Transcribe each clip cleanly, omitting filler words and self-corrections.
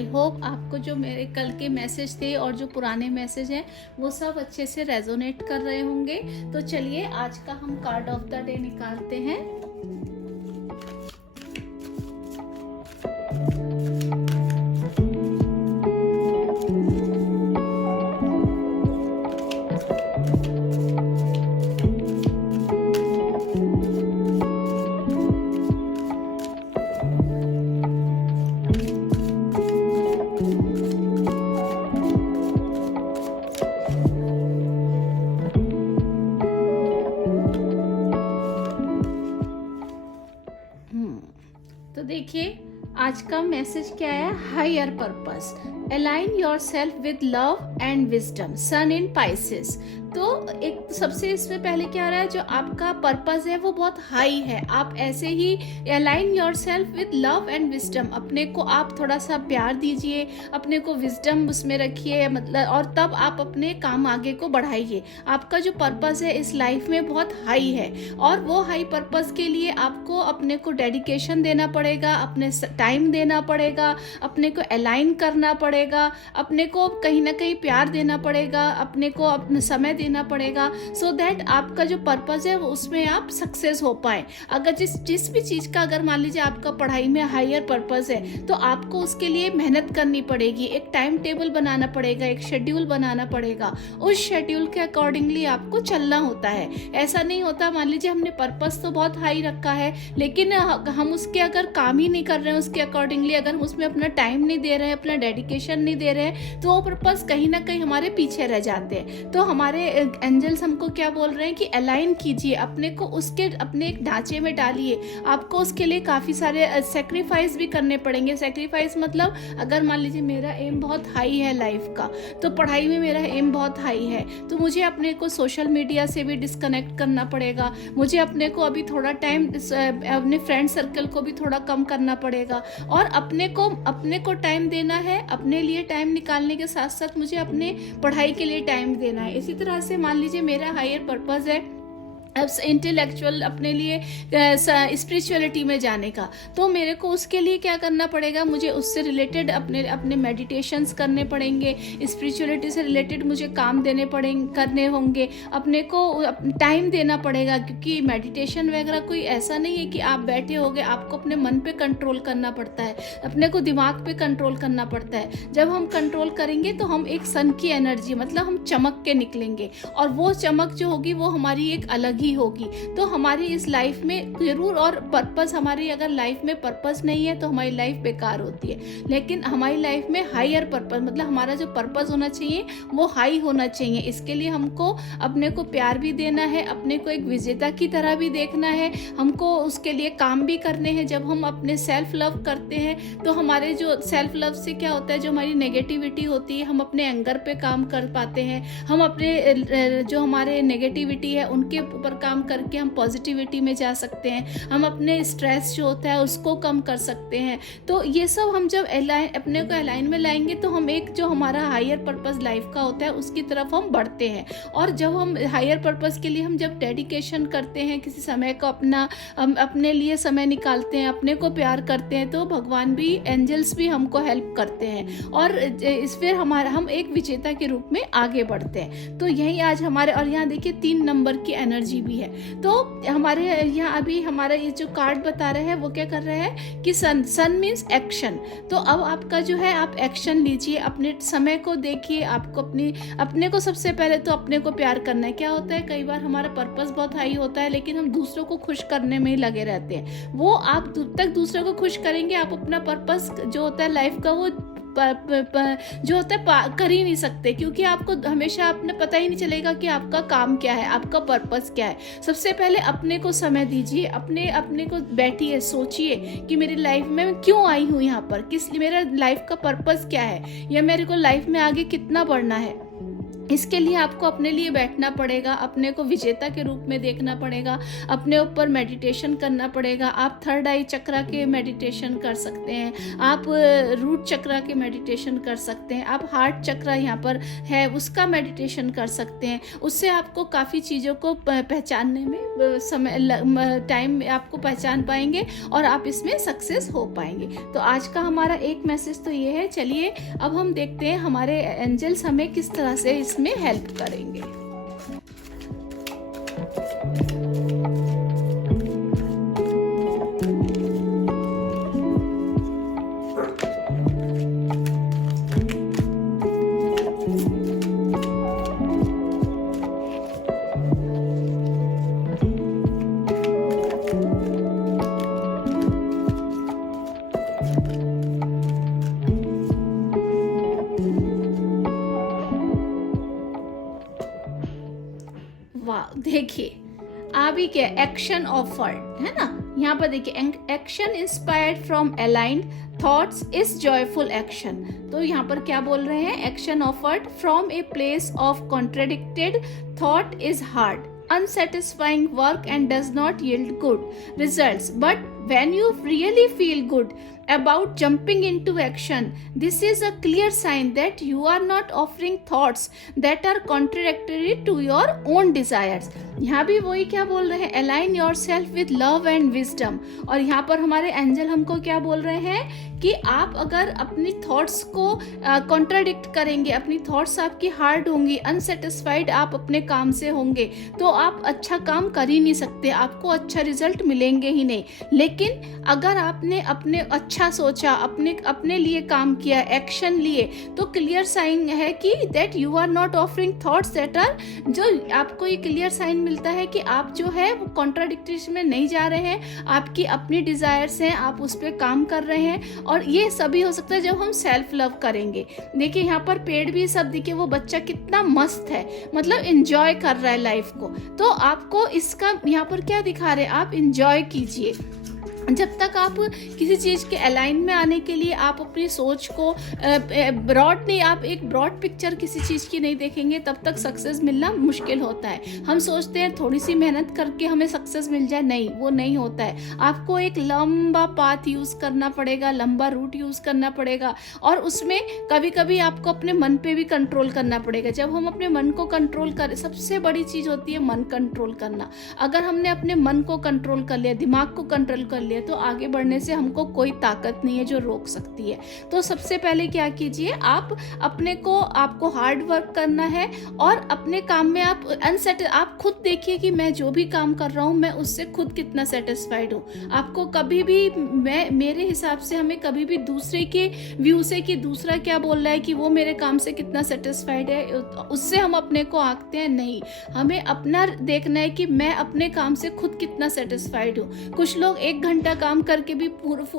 I hope आपको जो मेरे कल के मैसेज थे और जो पुराने मैसेज हैं वो सब अच्छे से रेजोनेट कर रहे होंगे। तो चलिए आज का हम कार्ड ऑफ द डे निकालते हैं। तो देखिए आज का मैसेज क्या है। Higher purpose, align yourself with love and wisdom, sun in pieces. तो एक सबसे इसमें पहले क्या आ रहा है, जो आपका पर्पस है वो बहुत हाई है। आप ऐसे ही align yourself with love and wisdom, अपने को आप थोड़ा सा प्यार दीजिए, अपने को विजडम उसमें रखिए, मतलब, और तब आप अपने काम आगे को बढ़ाइए। आपका जो पर्पस है इस लाइफ में बहुत हाई है और वो हाई पर्पस के लिए आपको अपने को डेडिकेशन देना पड़ेगा, अपने टाइम देना पड़ेगा, अपने को अलाइन करना पड़ेगा, अपने को कहीं ना कहीं प्यार देना पड़ेगा, अपने को अपना समय देना पड़ेगा, सो दैट आपका जो पर्पस है वो उसमें आप सक्सेस हो पाए। अगर जिस भी चीज़ का, अगर मान लीजिए आपका पढ़ाई में हायर पर्पस है तो आपको उसके लिए मेहनत करनी पड़ेगी, एक टाइम टेबल बनाना पड़ेगा, एक शेड्यूल बनाना पड़ेगा, उस शेड्यूल के अकॉर्डिंगली आपको चलना होता है। ऐसा नहीं होता, मान लीजिए हमने पर्पस तो बहुत हाई रखा है लेकिन हम उसके अगर काम ही नहीं कर रहे हैं उसके अकॉर्डिंगली, अगर हम उसमें अपना टाइम नहीं दे रहे हैं, अपना डेडिकेशन नहीं दे रहे हैं, तो वो पर्पस कहीं ना कहीं हमारे पीछे रह जाते हैं। तो हमारे एंजल्स हमको क्या बोल रहे हैं कि अलाइन कीजिए, अपने को उसके अपने एक ढांचे में डालिए। आपको उसके लिए काफ़ी सारे सेक्रीफाइस भी करने पड़ेंगे। सेक्रीफाइस मतलब अगर मान लीजिए मेरा एम बहुत हाई है लाइफ का, तो पढ़ाई में मेरा एम बहुत हाई है, तो मुझे अपने को सोशल मीडिया से भी डिस्कनेक्ट करना पड़ेगा, मुझे अपने को अभी थोड़ा टाइम अपने फ्रेंड सर्कल को भी थोड़ा कम करना पड़ेगा और अपने को टाइम देना है। अपने लिए टाइम निकालने के साथ साथ मुझे अपने पढ़ाई के लिए टाइम देना है। इसी तरह से मान लीजिए मेरा हायर पर्पस है अब इंटेलेक्चुअल, अपने लिए स्पिरिचुअलिटी में जाने का, तो मेरे को उसके लिए क्या करना पड़ेगा, मुझे उससे रिलेटेड अपने मेडिटेशंस करने पड़ेंगे, स्पिरिचुअलिटी से रिलेटेड मुझे काम करने होंगे, अपने को टाइम देना पड़ेगा। क्योंकि मेडिटेशन वगैरह कोई ऐसा नहीं है कि आप बैठे होगे, आपको अपने मन पे कंट्रोल करना पड़ता है, अपने को दिमाग पे कंट्रोल करना पड़ता है। जब हम कंट्रोल करेंगे तो हम एक सन की एनर्जी, मतलब हम चमक के निकलेंगे और वो चमक जो होगी वो हमारी एक अलग ही होगी। तो हमारी इस लाइफ में जरूर, और पर्पस, हमारी अगर लाइफ में पर्पस नहीं है तो हमारी लाइफ बेकार होती है। लेकिन हमारी लाइफ में हायर पर्पस, मतलब हमारा जो पर्पस होना चाहिए वो हाई होना चाहिए। इसके लिए हमको अपने को प्यार भी देना है, अपने को एक विजेता की तरह भी देखना है, हमको उसके लिए काम भी करने हैं। जब हम अपने सेल्फ लव करते हैं तो हमारे जो सेल्फ लव से क्या होता है, जो हमारी नेगेटिविटी होती है हम अपने एंगर पे काम कर पाते हैं, हम अपने जो हमारे नेगेटिविटी है उनके ऊपर काम करके हम पॉजिटिविटी में जा सकते हैं, हम अपने स्ट्रेस जो होता है उसको कम कर सकते हैं। तो ये सब हम जब अपने को अलाइन में लाएंगे तो हम एक जो हमारा हायर पर्पस लाइफ का होता है उसकी तरफ हम बढ़ते हैं। और जब हम हायर पर्पस के लिए हम जब डेडिकेशन करते हैं, किसी समय को अपने लिए समय निकालते हैं, अपने को प्यार करते हैं, तो भगवान भी, एंजल्स भी हमको हेल्प करते हैं और इस फिर हम एक विजेता के रूप में आगे बढ़ते हैं। तो यही आज हमारे, और यहाँ देखिए 3 नंबर की एनर्जी भी है। तो हमारे यहाँ अभी हमारा ये जो कार्ड बता रहे हैं वो क्या कर रहे हैं कि सन मीन्स एक्शन। तो अब आपका जो है, आप एक्शन लीजिए, अपने समय को देखिए, आपको अपने को सबसे पहले तो अपने को प्यार करना है। क्या होता है, कई बार हमारा पर्पस बहुत हाई होता है लेकिन हम दूसरों को खुश करने में ही लगे रहते हैं। वो आप जब तक दूसरों को खुश करेंगे आप अपना पर्पस जो होता है लाइफ का वो जो होता है कर ही नहीं सकते, क्योंकि आपको हमेशा अपने पता ही नहीं चलेगा कि आपका काम क्या है, आपका पर्पस क्या है। सबसे पहले अपने को समय दीजिए, अपने को बैठिए, सोचिए कि मेरी लाइफ में मैं क्यों आई हूँ यहाँ पर, किस लिए, मेरा लाइफ का पर्पस क्या है, या मेरे को लाइफ में आगे कितना बढ़ना है। इसके लिए आपको अपने लिए बैठना पड़ेगा, अपने को विजेता के रूप में देखना पड़ेगा, अपने ऊपर मेडिटेशन करना पड़ेगा। आप थर्ड आई चक्रा के मेडिटेशन कर सकते हैं, आप रूट चक्रा के मेडिटेशन कर सकते हैं, आप हार्ट चक्रा यहाँ पर है उसका मेडिटेशन कर सकते हैं। उससे आपको काफ़ी चीज़ों को पहचानने में समय टाइम आपको पहचान पाएंगे और आप इसमें सक्सेस हो पाएंगे। तो आज का हमारा एक मैसेज तो ये है। चलिए अब हम देखते हैं हमारे एंजल्स हमें किस तरह से में हेल्प करेंगे। वाह, देखिए अभी क्या एक्शन ऑफर्ड है ना, यहाँ पर देखिए action inspired from aligned thoughts is joyful action. तो यहाँ पर क्या बोल रहे हैं, action offered from a place of contradicted thought is hard unsatisfying work and does not yield good results, but when you really feel good about jumping into action, this is a clear sign that you are not offering thoughts that are contradictory to your own desires। यहाँ भी वही क्या बोल रहे हैं, align yourself with love and wisdom। और यहाँ पर हमारे एंजल हमको क्या बोल रहे हैं कि आप अगर अपनी थॉट्स को कॉन्ट्राडिक्ट करेंगे, अपनी थॉट्स आपकी हार्ड होंगी, अनसेटिस्फाइड आप अपने काम से होंगे, तो आप अच्छा काम कर ही नहीं सकते, आपको अच्छा रिजल्ट मिलेंगे ही नहीं। लेकिन अगर आपने अपने अच्छा सोचा, अपने लिए काम किया, एक्शन लिए, तो क्लियर साइन है कि that you are not offering thoughts that are, जो आपको ये क्लियर साइन मिलता है कि आप जो है वो कॉन्ट्राडिक्शन में नहीं जा रहे हैं, आपकी अपनी डिजायर्स हैं, आप उस पर काम कर रहे हैं। और ये सभी हो सकता है जब हम सेल्फ लव करेंगे। देखिए यहाँ पर पेड़ भी सब, देखिए वो बच्चा कितना मस्त है, मतलब एंजॉय कर रहा है लाइफ को। तो आपको इसका यहाँ पर क्या दिखा रहे हैं, आप एंजॉय कीजिए। जब तक आप किसी चीज़ के अलाइन में आने के लिए आप अपनी सोच को ब्रॉड नहीं, आप एक ब्रॉड पिक्चर किसी चीज़ की नहीं देखेंगे, तब तक सक्सेस मिलना मुश्किल होता है। हम सोचते हैं थोड़ी सी मेहनत करके हमें सक्सेस मिल जाए, नहीं, वो नहीं होता है। आपको एक लंबा पाथ यूज़ करना पड़ेगा, लंबा रूट यूज़ करना पड़ेगा, और उसमें कभी कभी आपको अपने मन पे भी कंट्रोल करना पड़ेगा। जब हम अपने मन को कंट्रोल करें, सबसे बड़ी चीज़ होती है मन कंट्रोल करना। अगर हमने अपने मन को कंट्रोल कर लिया, दिमाग को कंट्रोल कर लिया, तो आगे बढ़ने से हमको कोई ताकत नहीं है जो रोक सकती है। तो सबसे पहले क्या कीजिए, आप अपने को, आपको हार्ड वर्क करना है और अपने काम में आप खुद देखिए कि मैं जो भी काम कर रहा हूँ मैं उससे खुद कितना सेटिस्फाइड हूँ। आपको कभी भी, मेरे हिसाब से हमें कभी भी दूसरे के व्यू से कि दूसरा क्या बोल रहा है कि वो मेरे काम से कितना सेटिस्फाइड है, उससे हम अपने को आंकते हैं। नहीं, हमें अपना देखना है कि मैं अपने काम से खुद कितना सेटिस्फाइड हूँ। कुछ लोग 1 घंटा काम करके भी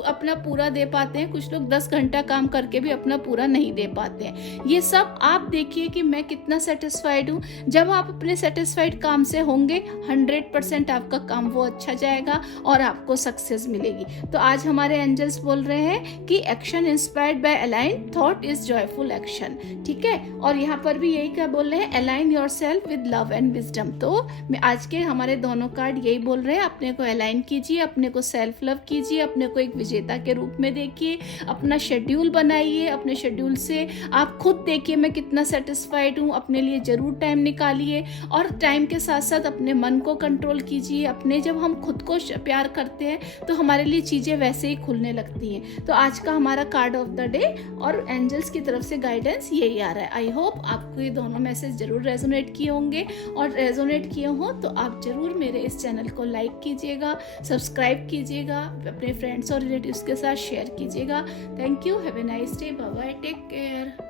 अपना पूरा दे पाते हैं, कुछ लोग 10 घंटा काम करके भी अपना पूरा नहीं दे पाते हैं। ये सब आप देखिए कि मैं कितना सेटिस्फाइड हूँ। जब आप अपने सेटिस्फाइड काम से होंगे, 100% आपका काम वो अच्छा जाएगा और आपको सक्सेस मिलेगी। तो आज हमारे एंजल्स बोल रहे हैं कि action inspired by align thought is joyful action. ठीक है, और यहाँ पर भी यही क्या बोल रहे हैं, align yourself with love and wisdom. तो आज के हमारे दोनों कार्ड यही बोल रहे हैं, अपने को अलाइन कीजिए, अपने को सेल्फ लव कीजिए, अपने को एक विजेता के रूप में देखिए, अपना शेड्यूल बनाइए, अपने शेड्यूल से आप खुद देखिए मैं कितना सेटिस्फाइड हूँ, अपने लिए जरूर टाइम निकालिए। और टाइम के साथ साथ अपने मन को कंट्रोल कीजिए। अपने जब हम खुद को प्यार करते हैं तो हमारे लिए चीज़ें वैसे ही खुलने लगती हैं। तो आज का हमारा कार्ड ऑफ द डे और एंजल्स की तरफ से गाइडेंस यही आ रहा है। आई होप आपको ये दोनों मैसेज जरूर रेजोनेट किए होंगे, और रेजोनेट किए हों तो आप जरूर मेरे इस चैनल को लाइक कीजिएगा, सब्सक्राइब कीजिएगा, अपने फ्रेंड्स और रिलेटिव्स के साथ शेयर कीजिएगा। Thank you, have a nice day, bye bye, take care.